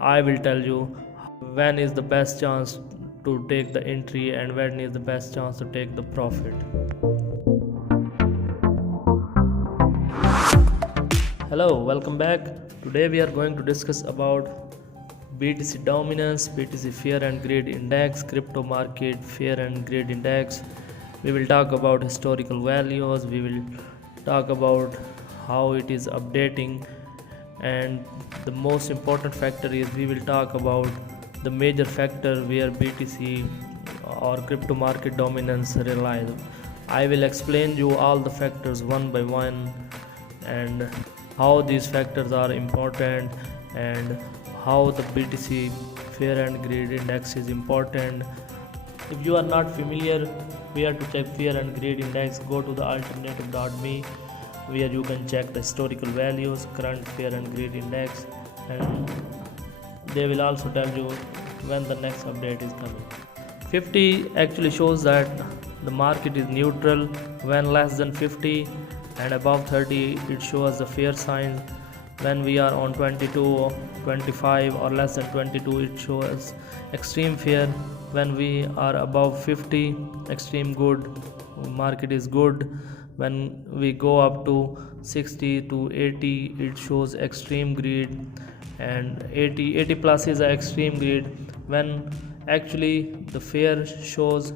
I will tell you when is the best chance to take the entry and when is the best chance to take the profit. Hello, welcome back. Today we are going to discuss about BTC dominance, BTC fear and greed index, crypto market fear and greed index. We will talk about historical values, we will talk about how it is updating, and the most important factor is we will talk about the major factor where BTC or crypto market dominance relies. I will explain you all the factors one by one and how these factors are important and how the BTC fear and greed index is important. If you are not familiar where to check fear and greed index, go to the alternative.me where you can check the historical values, current fear and greed index, and they will also tell you when the next update is coming. 50 actually shows that the market is neutral. When less than 50 and above 30, it shows the fear signs. When we are on 22, 25 or less than 22, it shows extreme fear. When we are above 50, extreme good, market is good. When we go up to 60 to 80, it shows extreme greed, and 80 plus is a extreme greed. When actually the fear shows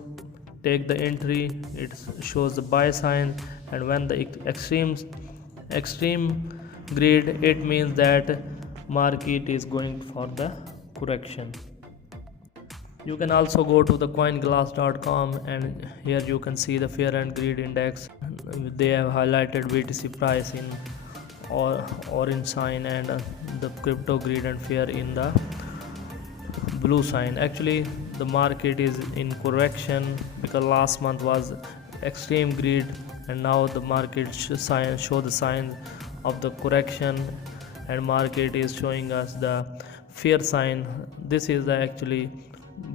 take the entry, it shows the buy sign, and when the extreme greed, it means that market is going for the correction. You can also go to the coinglass.com and here you can see the fear and greed index. They have highlighted BTC price in orange sign and the crypto greed and fear in the blue sign. Actually the market is in correction because last month was extreme greed and now the market show the signs of the correction and market is showing us the fear sign. This is the actually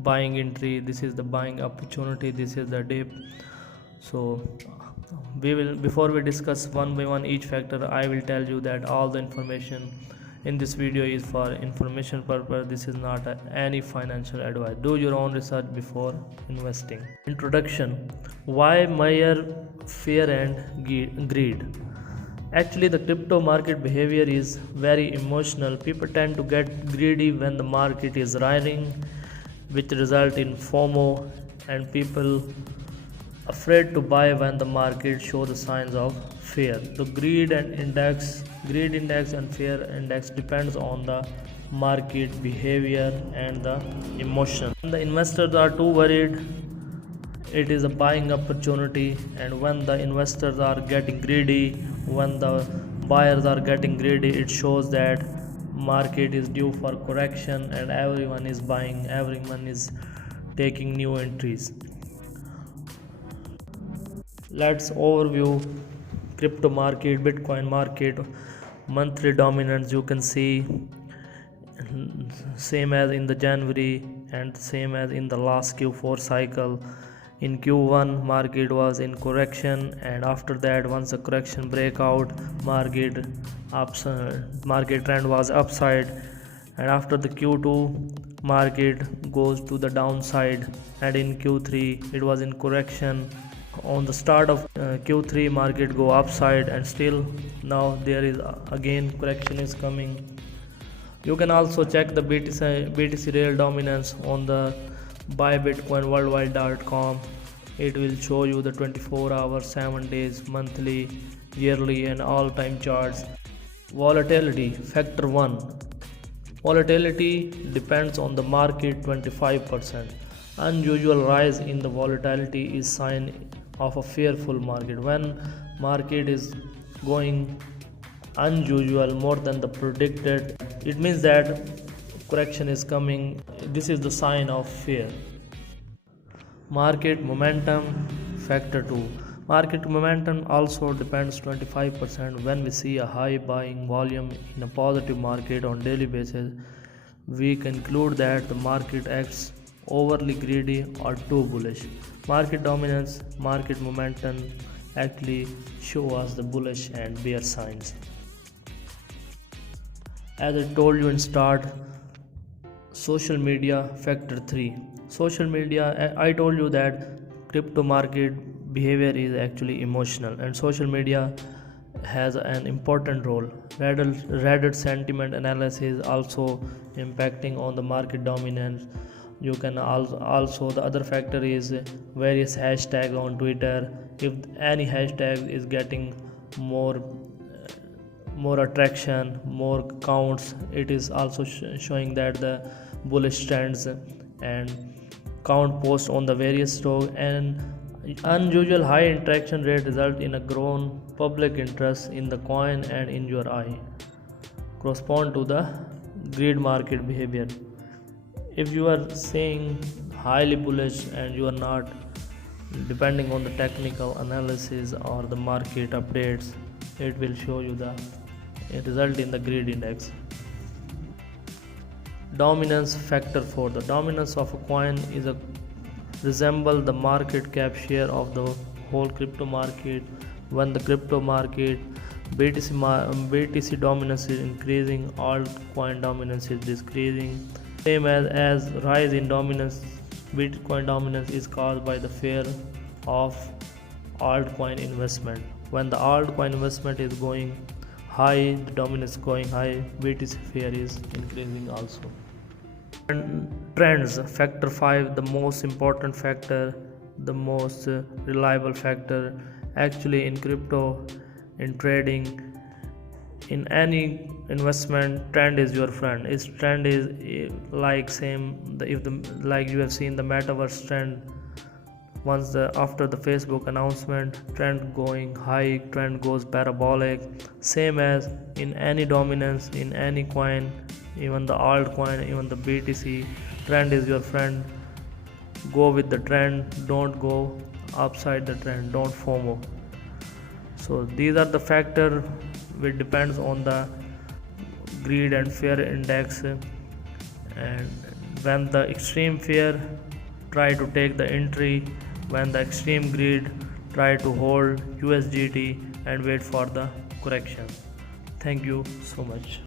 buying entry, this is the buying opportunity, this is the dip. So we will, before we discuss one by one each factor, I will tell you that all the information in this video is for information purpose. This is not any financial advice. Do your own research before investing. Introduction. Why measure fear and greed? Actually the crypto market behavior is very emotional. People tend to get greedy when the market is rising, which result in FOMO, and people afraid to buy when the market show the signs of fear. The greed index and fear index depends on the market behavior and the emotion. When the investors are too worried, it is a buying opportunity, and when the investors are getting greedy, when the buyers are getting greedy, it shows that market is due for correction and everyone is buying, everyone is taking new entries. Let's overview crypto market, Bitcoin market monthly dominance. You can see same as in the January and same as in the last Q4 cycle. In Q1 market was in correction, and after that once the correction break out, market trend was upside, and after the Q2 market goes to the downside, and in Q3 it was in correction. On the start of Q3 market go upside, and still now there is again correction is coming. You can also check the BTC real dominance on the buybitcoinworldwide.com. It will show you the 24 hours, 7 days, monthly, yearly and all time charts. Volatility factor 1. Volatility depends on the market 25%. Unusual rise in the volatility is sign of a fearful market. When market is going unusual more than the predicted, it means that correction is coming. This is the sign of fear. Market momentum factor 2. Market momentum also depends 25%. When we see a high buying volume in a positive market on daily basis, we conclude that the market acts overly greedy or too bullish. Market dominance, market momentum actually show us the bullish and bear signs. As I told you in start, Social media factor 3. Social media, I told you that crypto market behavior is actually emotional, and social media has an important role. Reddit sentiment analysis also impacting on the market dominance. You can also the other factor is various hashtag on Twitter. If any hashtag is getting more attraction, more counts, it is also showing that the bullish trends, and count post on the various stock, and unusual high interaction rate result in a grown public interest in the coin and in your eye correspond to the greed market behavior. If you are saying highly bullish and you are not depending on the technical analysis or the market updates, it will show you the result in the greed index. Dominance factor 4. The dominance of a coin is a resemble the market cap share of the whole crypto market. When the crypto market BTC dominance is increasing, altcoin dominance is decreasing. Same as rise in dominance, Bitcoin dominance is caused by the fear of altcoin investment. When the altcoin investment is going high, the dominance going high, BTC fear is increasing also. And trends factor 5, the most important factor, the most reliable factor actually in crypto, in trading, in any investment. Trend is your friend. Its trend is like same if the like you have seen the metaverse trend. Once after the Facebook announcement, trend going high, trend goes parabolic. Same as in any dominance, in any coin, even the altcoin, even the BTC, trend is your friend. Go with the trend, don't go upside the trend, don't FOMO. So these are the factors which depends on the greed and fear index. And when the extreme fear, try to take the entry. When the extreme greed, try to hold USDT and wait for the correction. Thank you so much.